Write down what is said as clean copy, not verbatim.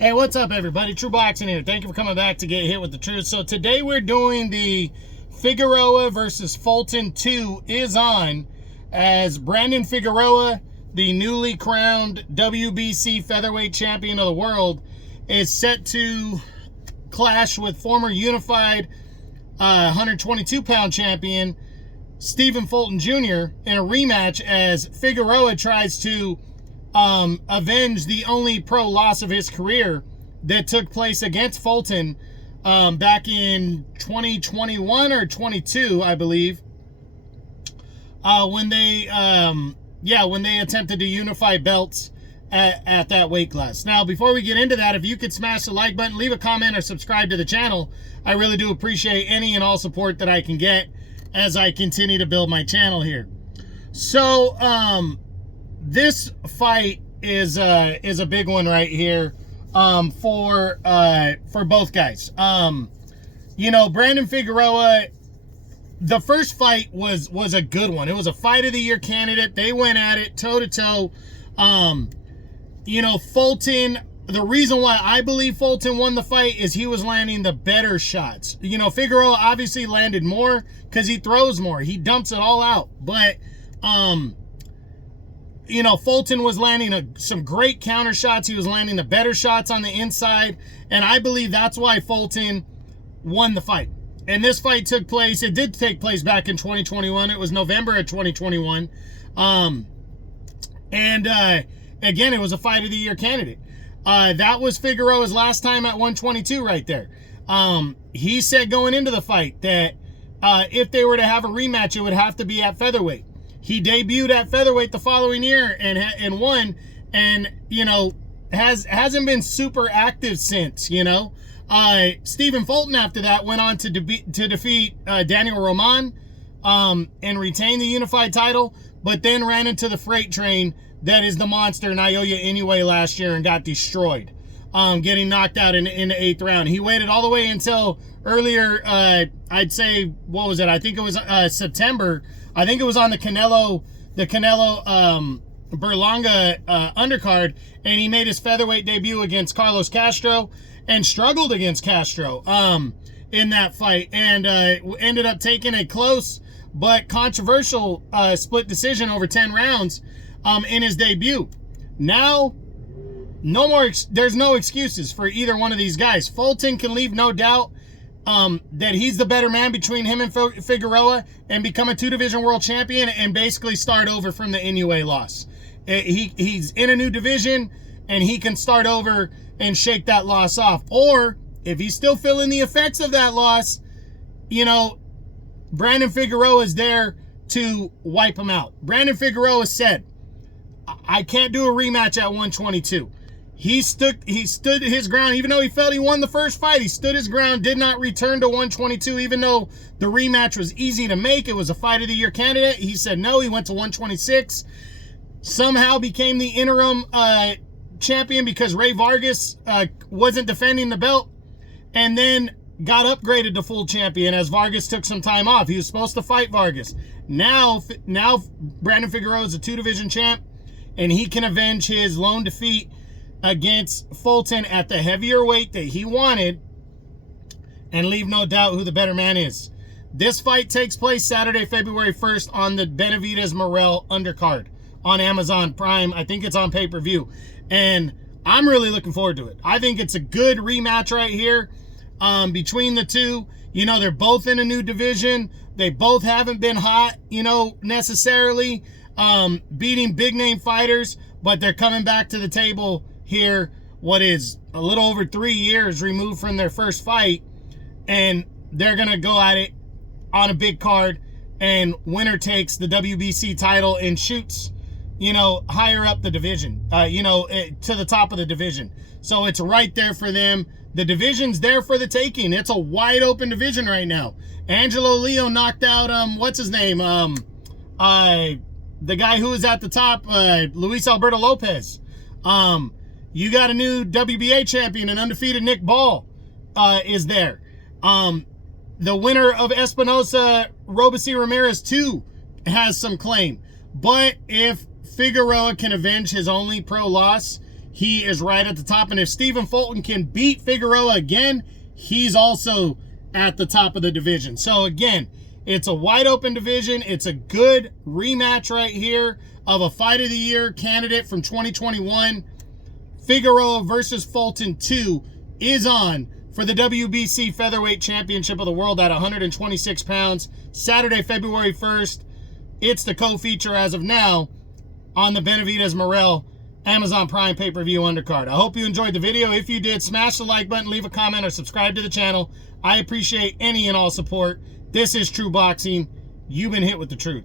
Hey, what's up, everybody? True Boxing here. Thank you for coming back to Get Hit with the Truth. So today we're doing the Figueroa versus Fulton 2 is on, as Brandon Figueroa, the newly crowned WBC featherweight champion of the world, is set to clash with former unified 122-pound champion Stephen Fulton Jr. in a rematch, as Figueroa tries to avenge the only pro loss of his career that took place against Fulton back in 2021 or 22, I believe, when they attempted to unify belts at that weight class. Now, before we get into that, if you could smash the like button, leave a comment, or subscribe to the channel, I really do appreciate any and all support that I can get as I continue to build my channel here. So, this fight is a big one right here for both guys. Brandon Figueroa, the first fight was a good one. It was a fight of the year candidate. They went at it toe to toe. Fulton, the reason why I believe Fulton won the fight is he was landing the better shots. Figueroa obviously landed more because he throws more. He dumps it all out. But Fulton was landing some great counter shots. He was landing the better shots on the inside. And I believe that's why Fulton won the fight. And this fight took place, it did take place back in 2021. It was November of 2021. Again, it was a fight of the year candidate. That was Figueroa's last time at 122 right there. He said going into the fight that if they were to have a rematch, it would have to be at featherweight. He debuted at featherweight the following year and won, and hasn't been super active since. Stephen Fulton after that went on to defeat Daniel Roman and retain the unified title, but then ran into the freight train that is the monster Naoya Inoue last year and got destroyed, getting knocked out in the 8th round. He waited all the way until earlier, I'd say, what was it? I think it was September. I think it was on the Canelo Berlanga undercard, and he made his featherweight debut against Carlos Castro and struggled against Castro in that fight, and ended up taking a close but controversial split decision over 10 rounds in his debut. Now, there's no excuses for either one of these guys. Fulton can leave no doubt that he's the better man between him and Figueroa, and become a 2-division world champion and basically start over from the Inoue loss. He's in a new division, and he can start over and shake that loss off. Or if he's still feeling the effects of that loss, Brandon Figueroa is there to wipe him out. Brandon Figueroa said, I can't do a rematch at 122. He stood his ground. Even though he felt he won the first fight, he stood his ground, did not return to 122, even though the rematch was easy to make. It was a fight of the year candidate. He said no. He went to 126. Somehow became the interim champion because Ray Vargas wasn't defending the belt, and then got upgraded to full champion as Vargas took some time off. He was supposed to fight Vargas. Now Brandon Figueroa is a 2-division champ, and he can avenge his lone defeat against Fulton at the heavier weight that he wanted, and leave no doubt who the better man is. This fight takes place Saturday, February 1st on the Benavidez Morrell undercard on Amazon Prime. I think it's on pay-per-view, and I'm really looking forward to it. I think it's a good rematch right here between the two. They're both in a new division. They both haven't been hot, necessarily beating big name fighters, but they're coming back to the table here, what is a little over 3 years removed from their first fight, and they're gonna go at it on a big card, and winner takes the WBC title and shoots higher up the division, to the top of the division. So it's right there for them. The division's there for the taking. It's a wide open division right now. Angelo Leo knocked out what's his name, the guy who was at the top, Luis Alberto Lopez. You got a new WBA champion, and undefeated Nick Ball is there. The winner of Espinosa Robeisy Ramirez 2 has some claim. But if Figueroa can avenge his only pro loss, he is right at the top. And if Stephen Fulton can beat Figueroa again, he's also at the top of the division. So again, it's a wide open division. It's a good rematch right here of a Fight of the Year candidate from 2021. Figueroa versus Fulton 2 is on for the WBC Featherweight Championship of the World at 126 pounds, Saturday, February 1st. It's the co-feature as of now on the Benavidez Morrell Amazon Prime pay-per-view undercard. I hope you enjoyed the video. If you did, smash the like button, leave a comment, or subscribe to the channel. I appreciate any and all support. This is True Boxing. You've been hit with the truth.